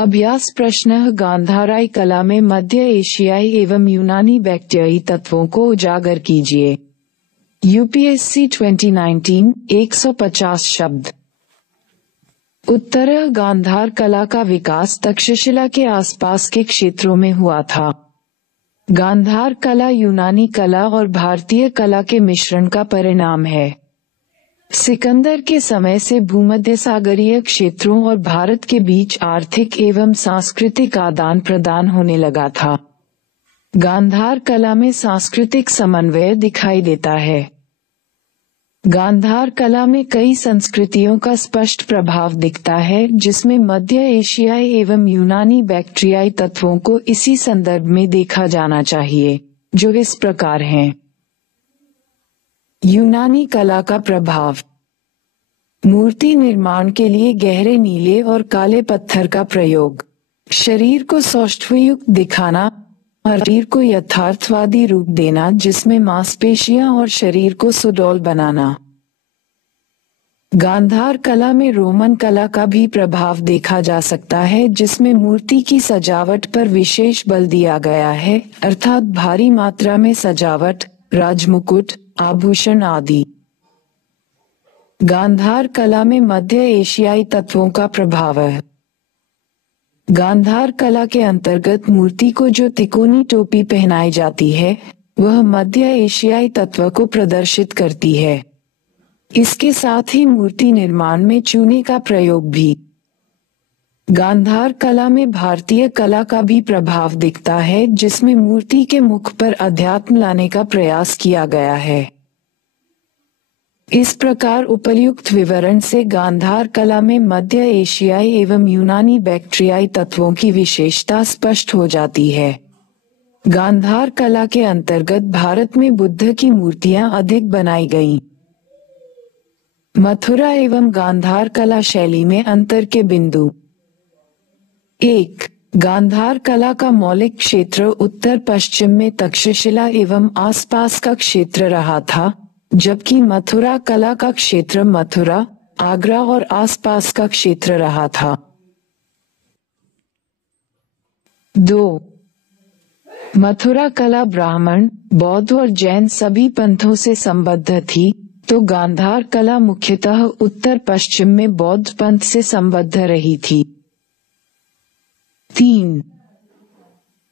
अभ्यास प्रश्न गांधाराई कला में मध्य एशियाई एवं यूनानी बैक्टीरियाई तत्वों को उजागर कीजिए। यूपीएससी 2019 150 शब्द। उत्तर गांधार कला का विकास तक्षशिला के आसपास के क्षेत्रों में हुआ था। गांधार कला यूनानी कला और भारतीय कला के मिश्रण का परिणाम है। सिकंदर के समय से भूमध्य सागरीय क्षेत्रों और भारत के बीच आर्थिक एवं सांस्कृतिक आदान प्रदान होने लगा था। गांधार कला में सांस्कृतिक समन्वय दिखाई देता है। गांधार कला में कई संस्कृतियों का स्पष्ट प्रभाव दिखता है, जिसमें मध्य एशियाई एवं यूनानी बैक्टीरियाई तत्वों को इसी संदर्भ में देखा जाना चाहिए, जो इस प्रकार हैं। यूनानी कला का प्रभाव। मूर्ति निर्माण के लिए गहरे नीले और काले पत्थर का प्रयोग। शरीर को सौष्ठवयुक्त दिखाना, शरीर को यथार्थवादी रूप देना जिसमें मांसपेशियां और शरीर को सुडौल बनाना। गांधार कला में रोमन कला का भी प्रभाव देखा जा सकता है, जिसमें मूर्ति की सजावट पर विशेष बल दिया गया है, अर्थात भारी मात्रा में सजावट, राजमुकुट, आभूषण आदि। गांधार कला में मध्य एशियाई तत्वों का प्रभाव है। गांधार कला के अंतर्गत मूर्ति को जो तिकोनी टोपी पहनाई जाती है, वह मध्य एशियाई तत्व को प्रदर्शित करती है। इसके साथ ही मूर्ति निर्माण में चूने का प्रयोग भी। गांधार कला में भारतीय कला का भी प्रभाव दिखता है, जिसमें मूर्ति के मुख पर अध्यात्म लाने का प्रयास किया गया है। इस प्रकार उपर्युक्त विवरण से गांधार कला में मध्य एशियाई एवं यूनानी बैक्टीरियाई तत्वों की विशेषता स्पष्ट हो जाती है। गांधार कला के अंतर्गत भारत में बुद्ध की मूर्तियां अधिक बनाई गईं। मथुरा एवं गांधार कला शैली में अंतर के बिंदु। 1. गांधार कला का मौलिक क्षेत्र उत्तर पश्चिम में तक्षशिला एवं आसपास का क्षेत्र रहा था, जबकि मथुरा कला का क्षेत्र मथुरा, आगरा और आसपास का क्षेत्र रहा था। 2. मथुरा कला ब्राह्मण, बौद्ध और जैन सभी पंथों से संबद्ध थी, तो गांधार कला मुख्यतः उत्तर पश्चिम में बौद्ध पंथ से संबद्ध रही थी। 3.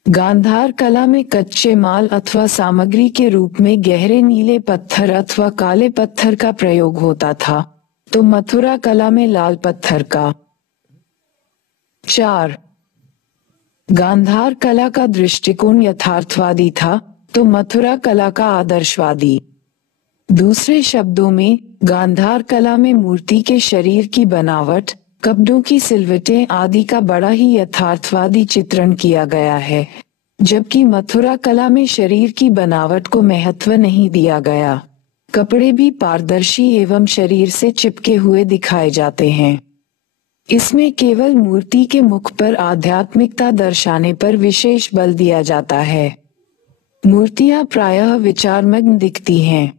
गांधार कला में कच्चे माल अथवा सामग्री के रूप में गहरे नीले पत्थर अथवा काले पत्थर का प्रयोग होता था, तो मथुरा कला में लाल पत्थर का। 4. गांधार कला का दृष्टिकोण यथार्थवादी था, तो मथुरा कला का आदर्शवादी। दूसरे शब्दों में, गांधार कला में मूर्ति के शरीर की बनावट, कपड़ों की सिलवटें आदि का बड़ा ही यथार्थवादी चित्रण किया गया है, जबकि मथुरा कला में शरीर की बनावट को महत्व नहीं दिया गया। कपड़े भी पारदर्शी एवं शरीर से चिपके हुए दिखाए जाते हैं। इसमें केवल मूर्ति के मुख पर आध्यात्मिकता दर्शाने पर विशेष बल दिया जाता है। मूर्तियां प्रायः विचारमग्न दिखती हैं।